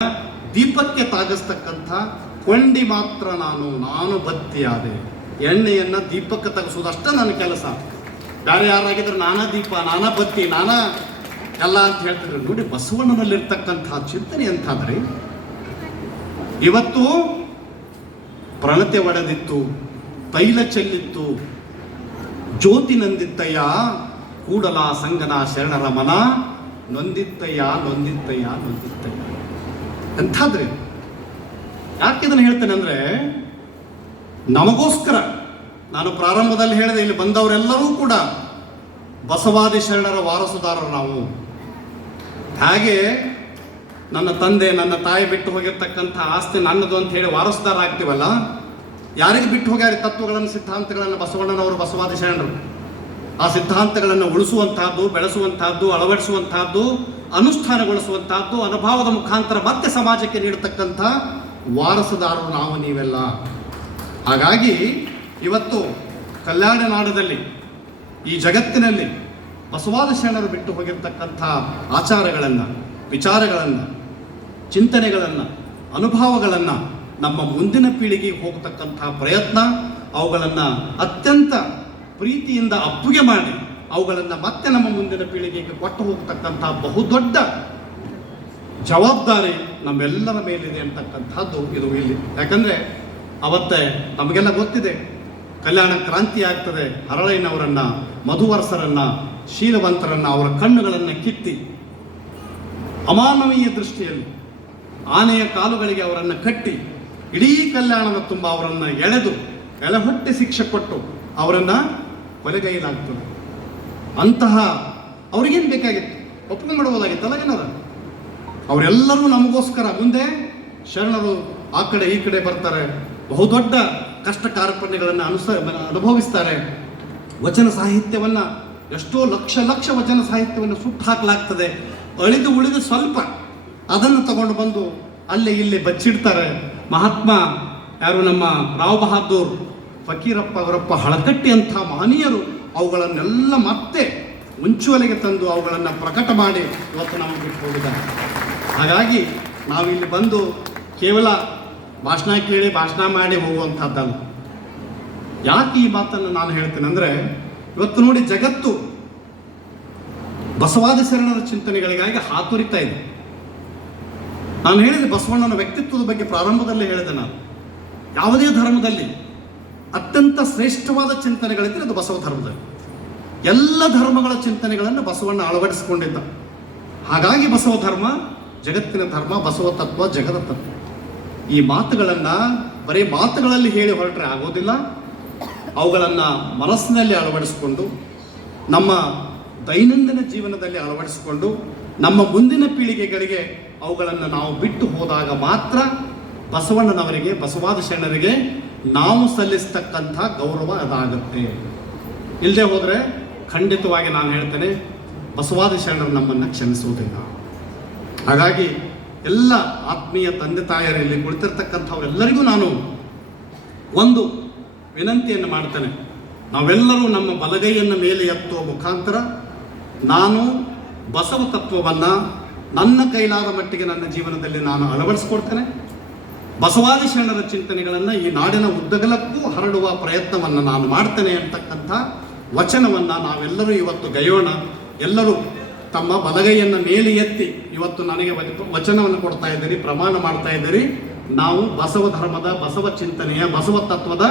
ದೀಪಕ್ಕೆ ತಾಗಿಸ್ತಕ್ಕಂಥ ಕೊಂಡಿ ಮಾತ್ರ ನಾನು ಬತ್ತಿಯಾದೆ. ಎಣ್ಣೆಯನ್ನು ದೀಪಕ್ಕೆ ತಗಿಸೋದಷ್ಟೇ ನನ್ನ ಕೆಲಸ. ಬೇರೆ ಯಾರಾಗಿದ್ರೆ ನಾನಾ ದೀಪ, ನಾನಾ ಬತ್ತಿ, ನಾನಾ ಎಲ್ಲ ಅಂತ ಹೇಳ್ತಿದ್ರು. ನೋಡಿ, ಬಸವಣ್ಣನಲ್ಲಿರ್ತಕ್ಕಂಥ ಚಿಂತನೆ ಎಂತಾದ್ರೆ, ಇವತ್ತು ಪ್ರಣತೆ ಒಡೆದಿತ್ತು, ತೈಲ ಚೆಲ್ಲಿತ್ತು, ಜ್ಯೋತಿ ನಂದಿತ್ತಯ್ಯ, ಕೂಡಲ ಸಂಗನ ಶರಣರ ಮನ ನೊಂದಿತ್ತಯ್ಯ ನೊಂದಿತ್ತಯ್ಯ ನೊಂದಿತ್ತಯ್ಯ. ಎಂಥಾದ್ರೆ ಯಾಕೆ ಇದನ್ನು ಹೇಳ್ತೇನೆ ಅಂದರೆ, ನಮಗೋಸ್ಕರ ನಾನು ಪ್ರಾರಂಭದಲ್ಲಿ ಹೇಳಿದೆ, ಇಲ್ಲಿ ಬಂದವರೆಲ್ಲರೂ ಕೂಡ ಬಸವಾದಿ ಶರಣರ ವಾರಸುದಾರರು ನಾವು. ಹಾಗೆ ನನ್ನ ತಂದೆ ನನ್ನ ತಾಯಿ ಬಿಟ್ಟು ಹೋಗಿರ್ತಕ್ಕಂಥ ಆಸ್ತಿ ನನ್ನದು ಅಂತ ಹೇಳಿ ವಾರಸುದಾರ ಆಗ್ತೀವಲ್ಲ, ಯಾರಿಗೆ ಬಿಟ್ಟು ಹೋಗ್ಯಾರ ತತ್ವಗಳನ್ನು, ಸಿದ್ಧಾಂತಗಳನ್ನು ಬಸವಣ್ಣನವರು, ಬಸವಾದಿ ಶರಣರು ಆ ಸಿದ್ಧಾಂತಗಳನ್ನು ಉಳಿಸುವಂತಹದ್ದು, ಬೆಳೆಸುವಂತಹದ್ದು, ಅಳವಡಿಸುವಂತಹದ್ದು, ಅನುಷ್ಠಾನಗೊಳಿಸುವಂತಹದ್ದು, ಅನುಭವದ ಮುಖಾಂತರ ಮತ್ತೆ ಸಮಾಜಕ್ಕೆ ನೀಡತಕ್ಕಂಥ ವಾರಸುದಾರರು ನಾವು, ನೀವೆಲ್ಲ. ಹಾಗಾಗಿ ಇವತ್ತು ಕಲ್ಯಾಣ ನಾಡದಲ್ಲಿ, ಈ ಜಗತ್ತಿನಲ್ಲಿ ಬಸವಾದಿ ಶರಣರು ಬಿಟ್ಟು ಹೋಗಿರ್ತಕ್ಕಂಥ ಆಚಾರಗಳನ್ನು, ವಿಚಾರಗಳನ್ನು, ಚಿಂತನೆಗಳನ್ನು, ಅನುಭವಗಳನ್ನು ನಮ್ಮ ಮುಂದಿನ ಪೀಳಿಗೆಗೆ ಹೋಗತಕ್ಕಂಥ ಪ್ರಯತ್ನ, ಅವುಗಳನ್ನು ಅತ್ಯಂತ ಪ್ರೀತಿಯಿಂದ ಅಪ್ಪುಗೆ ಮಾಡಿ ಅವುಗಳನ್ನು ಮತ್ತೆ ನಮ್ಮ ಮುಂದಿನ ಪೀಳಿಗೆಗೆ ಕೊಟ್ಟು ಹೋಗ್ತಕ್ಕಂಥ ಬಹುದೊಡ್ಡ ಜವಾಬ್ದಾರಿ ನಮ್ಮೆಲ್ಲರ ಮೇಲಿದೆ ಅಂತಕ್ಕಂಥದ್ದು ಇದು ಇಲ್ಲಿ. ಯಾಕಂದರೆ ಅವತ್ತೇ ನಮಗೆಲ್ಲ ಗೊತ್ತಿದೆ, ಕಲ್ಯಾಣ ಕ್ರಾಂತಿ ಆಗ್ತದೆ, ಹರಳಯ್ಯನವರನ್ನು, ಮಧುವರಸರನ್ನು, ಶೀಲವಂತರನ್ನು, ಅವರ ಕಣ್ಣುಗಳನ್ನು ಕಿತ್ತಿ ಅಮಾನವೀಯ ದೃಷ್ಟಿಯಲ್ಲಿ ಆನೆಯ ಕಾಲುಗಳಿಗೆ ಅವರನ್ನು ಕಟ್ಟಿ ಇಡೀ ಕಲ್ಯಾಣದ ತುಂಬ ಅವರನ್ನು ಎಳೆದು ಎಲೆಹೊಟ್ಟೆ ಶಿಕ್ಷೆ ಕೊಟ್ಟು ಅವರನ್ನು ಕೊಲೆಗೈಲಾಗ್ತದೆ. ಅಂತಹ ಅವ್ರಿಗೇನು ಬೇಕಾಗಿತ್ತು? ಒಪ್ಪಿಗೆ ಮಾಡಬಹುದಾಗಿತ್ತಲ್ಲ ಏನಾರ? ಅವರೆಲ್ಲರೂ ನಮಗೋಸ್ಕರ ಮುಂದೆ ಶರಣರು ಆ ಕಡೆ ಈ ಕಡೆ ಬರ್ತಾರೆ, ಬಹುದೊಡ್ಡ ಕಷ್ಟ ಕಾರ್ಪಣ್ಯಗಳನ್ನು ಅನುಭವಿಸ್ತಾರೆ. ವಚನ ಸಾಹಿತ್ಯವನ್ನು, ಎಷ್ಟೋ ಲಕ್ಷ ವಚನ ಸಾಹಿತ್ಯವನ್ನು ಸುಟ್ಟು ಹಾಕಲಾಗ್ತದೆ. ಅಳಿದು ಉಳಿದು ಸ್ವಲ್ಪ ಅದನ್ನು ತಗೊಂಡು ಬಂದು ಅಲ್ಲೇ ಇಲ್ಲಿ ಬಚ್ಚಿಡ್ತಾರೆ. ಮಹಾತ್ಮ ಯಾರು, ನಮ್ಮ ರಾವ್ ಬಹಾದ್ದೂರ್, ಫಕೀರಪ್ಪ ಅವರಪ್ಪ ಹಳಕಟ್ಟಿ ಅಂಥ ಮಹನೀಯರು ಅವುಗಳನ್ನೆಲ್ಲ ಮತ್ತೆ ಮುಂಚೂಣಿಗೆ ತಂದು ಅವುಗಳನ್ನು ಪ್ರಕಟ ಮಾಡಿ ಇವತ್ತು ನಮಗೆ ಬಿಟ್ಟು ಹೋಗಿದ್ದಾರೆ. ಹಾಗಾಗಿ ನಾವಿಲ್ಲಿ ಬಂದು ಕೇವಲ ಭಾಷಣ ಕೇಳಿ ಭಾಷಣ ಮಾಡಿ ಹೋಗುವಂಥದ್ದಲ್ಲ. ಯಾಕೆ ಈ ಮಾತನ್ನು ನಾನು ಹೇಳ್ತೇನೆ ಅಂದರೆ, ಇವತ್ತು ನೋಡಿ, ಜಗತ್ತು ಬಸವಾದಿ ಶರಣರ ಚಿಂತನೆಗಳಿಗಾಗಿ ಹಾತೊರಿತಾ ಇದೆ. ನಾನು ಹೇಳಿದೆ, ಬಸವಣ್ಣನ ವ್ಯಕ್ತಿತ್ವದ ಬಗ್ಗೆ ಪ್ರಾರಂಭದಲ್ಲೇ ಹೇಳಿದೆ. ನಾನು ಯಾವುದೇ ಧರ್ಮದಲ್ಲಿ ಅತ್ಯಂತ ಶ್ರೇಷ್ಠವಾದ ಚಿಂತನೆಗಳಿದ್ದರೆ ಅದು ಬಸವ ಧರ್ಮದಲ್ಲಿ. ಎಲ್ಲ ಧರ್ಮಗಳ ಚಿಂತನೆಗಳನ್ನು ಬಸವಣ್ಣ ಅಳವಡಿಸಿಕೊಂಡಿದ್ದ. ಹಾಗಾಗಿ ಬಸವ ಧರ್ಮ ಜಗತ್ತಿನ ಧರ್ಮ, ಬಸವ ತತ್ವ ಜಗದ ತತ್ವ. ಈ ಮಾತುಗಳನ್ನು ಬರೀ ಮಾತುಗಳಲ್ಲಿ ಹೇಳಿ ಹೊರಟ್ರೆ ಆಗೋದಿಲ್ಲ. ಅವುಗಳನ್ನು ಮನಸ್ಸಿನಲ್ಲಿ ಅಳವಡಿಸಿಕೊಂಡು, ನಮ್ಮ ದೈನಂದಿನ ಜೀವನದಲ್ಲಿ ಅಳವಡಿಸಿಕೊಂಡು, ನಮ್ಮ ಮುಂದಿನ ಪೀಳಿಗೆಗಳಿಗೆ ಅವುಗಳನ್ನು ನಾವು ಬಿಟ್ಟು ಹೋದಾಗ ಮಾತ್ರ ಬಸವಣ್ಣನವರಿಗೆ, ಬಸವಾದಿ ಶರಣರಿಗೆ ನಾವು ಸಲ್ಲಿಸ್ತಕ್ಕಂಥ ಗೌರವ ಅದಾಗುತ್ತೆ. ಇಲ್ಲದೆ ಹೋದರೆ ಖಂಡಿತವಾಗಿ ನಾನು ಹೇಳ್ತೇನೆ, ಬಸವಾದಿ ಶರಣರು ನಮ್ಮನ್ನು ಕ್ಷಮಿಸುವುದಿಲ್ಲ. ಹಾಗಾಗಿ ಎಲ್ಲ ಆತ್ಮೀಯ ತಂದೆ ತಾಯರಲ್ಲಿ ಕುಳಿತಿರ್ತಕ್ಕಂಥವರೆಲ್ಲರಿಗೂ ನಾನು ಒಂದು ವಿನಂತಿಯನ್ನು ಮಾಡ್ತೇನೆ. ನಾವೆಲ್ಲರೂ ನಮ್ಮ ಬಲಗೈಯನ್ನು ಮೇಲೆ ಎತ್ತುವ ಮುಖಾಂತರ ನಾನು ಬಸವ ತತ್ವವನ್ನು ನನ್ನ ಕೈಲಾದ ಮಟ್ಟಿಗೆ ನನ್ನ ಜೀವನದಲ್ಲಿ ನಾನು ಅಳವಡಿಸ್ಕೊಡ್ತೇನೆ. ಬಸವಾದಿ ಶರಣರ ಚಿಂತನೆಗಳನ್ನು ಈ ನಾಡಿನ ಉದ್ದಗಲಕ್ಕೂ ಹರಡುವ ಪ್ರಯತ್ನವನ್ನು ನಾನು ಮಾಡ್ತೇನೆ ಅಂತಕ್ಕಂಥ ವಚನವನ್ನು ನಾವೆಲ್ಲರೂ ಇವತ್ತು ಗೈಯೋಣ. ಎಲ್ಲರೂ ತಮ್ಮ ಬಲಗೈಯನ್ನು ಮೇಲೆ ಎತ್ತಿ ಇವತ್ತು ನನಗೆ ವಚನವನ್ನು ಕೊಡ್ತಾ ಇದ್ದೀರಿ, ಪ್ರಮಾಣ ಮಾಡ್ತಾ ಇದ್ದೀರಿ. ನಾವು ಬಸವ ಧರ್ಮದ, ಬಸವ ಚಿಂತನೆಯ, ಬಸವ ತತ್ವದ